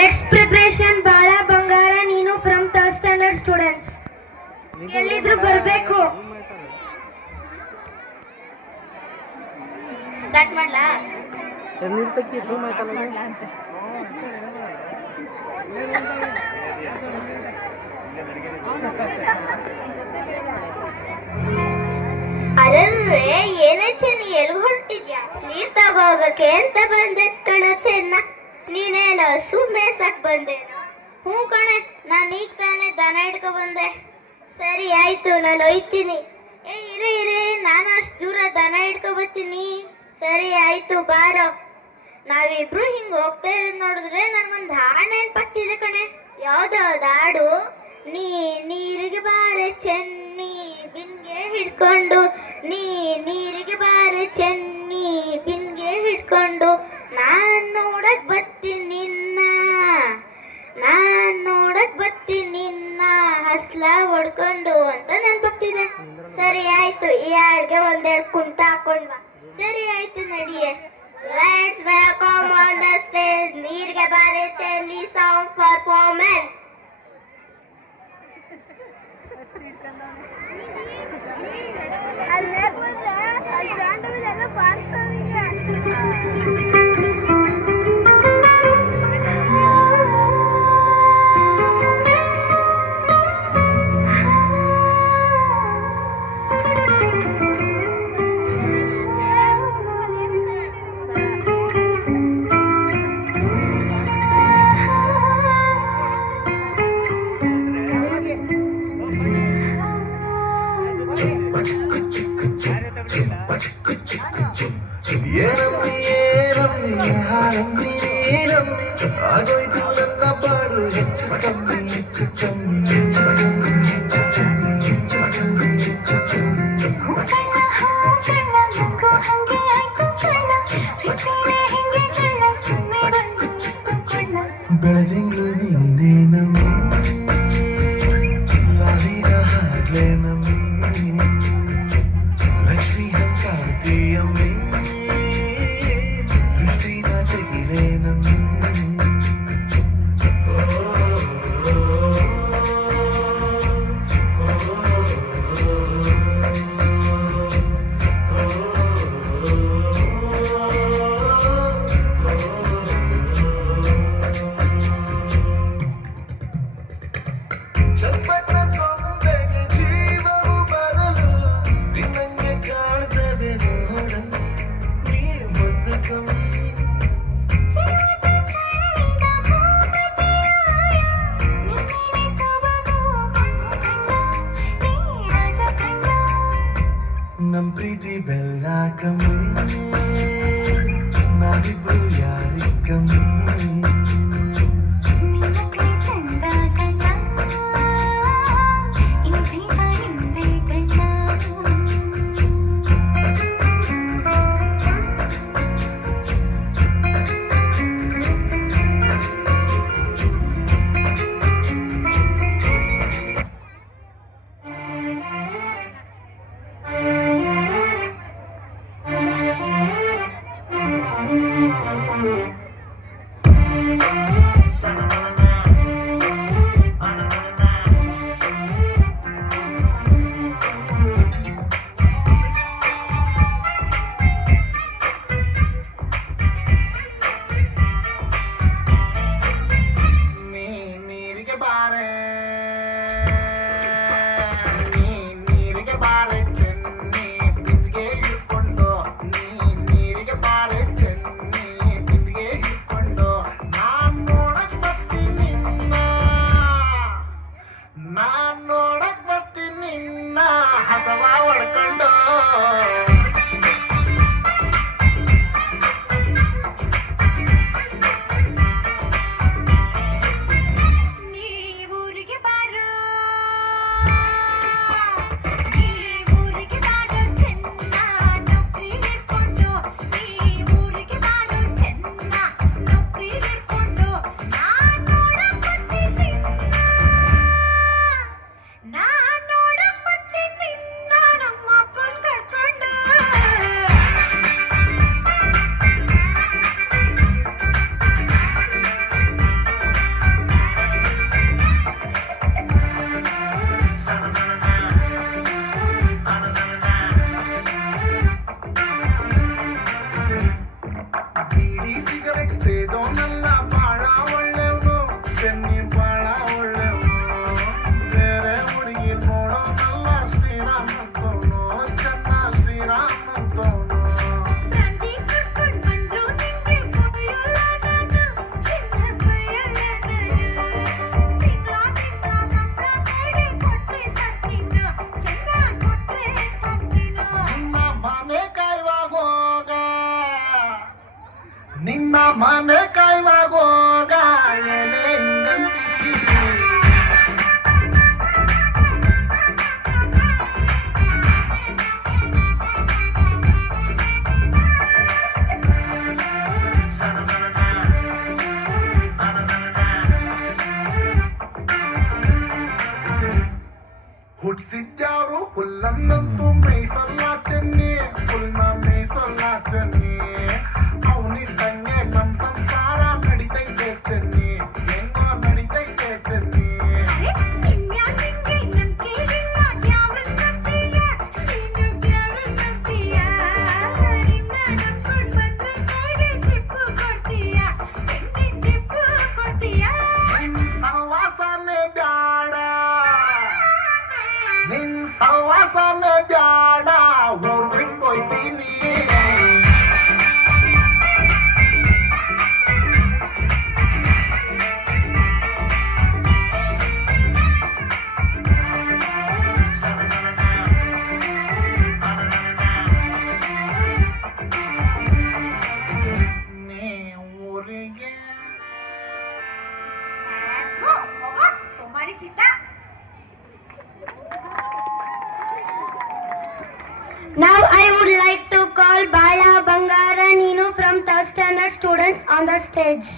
Next preparation ಬಾಳ ಬಂಗಾರ ನೀನು ಫ್ರಮ್ ಥರ್ಡ್ ಸ್ಟ್ಯಾಂಡರ್ಡ್ ಸ್ಟೂಡೆಂಟ್ಸ್ ಎಲ್ಲಿದ್ರು ಬರಬೇಕು. ಸ್ಟಾರ್ಟ್ ಮಾಡ್ಲಾ? ಅರೇ ಏನೇ ಚೆನ್ನ ಎಲ್ಲಿ ಹೊರಟಿದ್ಯಾ? ನೀರ್ ತಗೋಗಕ್ಕೆ ಅಂತ ಬಂದೆ ಕಣ ಚೆನ್ನ. ನೀನೇನ ಮೇಸಕ್ ಬಂದೆ? ಹ್ಞೂ ಕಣೆ, ನಾನು ಈಗ ತಾನೇ ದನ ಹಿಡ್ಕೊ ಬಂದೆ. ಸರಿ ಆಯ್ತು, ನಾನು ಒಯ್ತೀನಿ. ಇರೇ ನಾನು ಅಷ್ಟು ದೂರ ದನ ಹಿಡ್ಕೊ ಬರ್ತೀನಿ. ಸರಿ ಆಯ್ತು ಬಾರೋ. ನಾವಿಬ್ರು ಹಿಂಗ್ ಹೋಗ್ತಾ ಇರೋದು ನೋಡಿದ್ರೆ ನನ್ಗೊಂದು ಹಾಡು ನೆನ್ಪಾಗ್ತಿದೆ ಕಣೆ. ಯಾವ್ದಾವ್ದು ಹಾಡು? ನೀರಿಗೆ ಬಾರೆ ಚೆನ್ನಿ ಬಿನ್ಗೆ ಹಿಡ್ಕೊಂಡು, ನೀರಿಗೆ ಬಾರೆ ಚೆನ್ನಿ ಬಿನ್ಗೆ ಹಿಡ್ಕೊಂಡು, ನಾನ್ ನೋಡಕ್ ಬರ್ತೀನಿ ನಿನ್ನ ಹಸ್ಲ ಹೊಡ್ಕೊಂಡು ಅಂತ ನೆನ್ಪಾಗ್ತಿದೆ. ಸರಿ ಆಯ್ತು, ಈ ಹಾಡ್ಗೆ ಒಂದೆರಡು ಕುಂಟ ಹಾಕೊಂಡ್ವಾ. ಸರಿ ಆಯ್ತು ನಡಿಯೇ. Let's welcome on the stage ನೀರಿಗೆ ಬಾರೆ ಚೆನ್ನಿ ಸಾಂಗ್ ಪರ್ಫಾರ್ಮೆನ್ಸ್. ಆಗೋಯ್ತು ನನ್ನ ಬಾಡು ಹೆಚ್ಚು ಕಮ್ಮಿ ಹೆಚ್ಚು ಕಮ್ಮಿ ಹೆಚ್ಚು ಕಮ್ಮಿ ಹೆಚ್ಚು ಕಮ್ಮಿ ಹೆಚ್ಚು ಕಮ್ಮಿ ಹೆಚ್ಚು ಕಮ್ಮಿ ಬೆಳದಿಂಗ್ಳು ನೀನೇ ನಮ್ಮಿ ಲಾಲಿನ ಹಾಡ್ಲೆ ನಮ್ಮಿ ಲಕ್ಷ್ಮಿ ಹಂಗಾಡ್ತೀಯಮ್ಮಿ ದೃಷ್ಟಿನ ತೆಗಿಲೆ ನಮ್ಮಿ ನಮ್ ಪ್ರೀತಿ ಬೆಲ್ಲ ಕಮ್ಮಿ, ನಾವಿಬ್ರು ಯಾರಿಗೆ ಕಮ್ಮಿ. ನಿನ್ನ ಮನೆ ಕಾಯ್ವಾಗೋಗ ಏನೇ ಹಿಂಗಂತೀ ಹುಟ್ಟಿಸಿದ್ಯಾರು ಹುಲ್ಲನ್ನಂತೂ ಮೇಯ್ಸಲ್ಲ ಚೆನ್ನಿ ಹುಲ್ನ ಮೇಯ್ಸಲ್ಲ ಚೆನ್ನಿ ಅವನಿಟ್ಟಂಗೆ ನಮ್ ಸಂಸಾರ ನಡಿತೈತೆ ಚೆನ್ನಿ ಹೆಂಗೋ ನಡಿತೈತೆ ಚೆನ್ನಿ ನಿನ್ ಸಹವಾಸನೆ ಬ್ಯಾಡ ನಿನ್ ಸಹವಾಸನೆ ಬ್ಯಾಡ ಊರ್ ಬಿಟ್ಟೋಯ್ತೀನಿ ನೀ ಊರಿಗೆ ಸೋಮಾರಿ ಸಿದ್ಧ. Now I would like to call Bala Bangara Ninu from third standard students on the stage.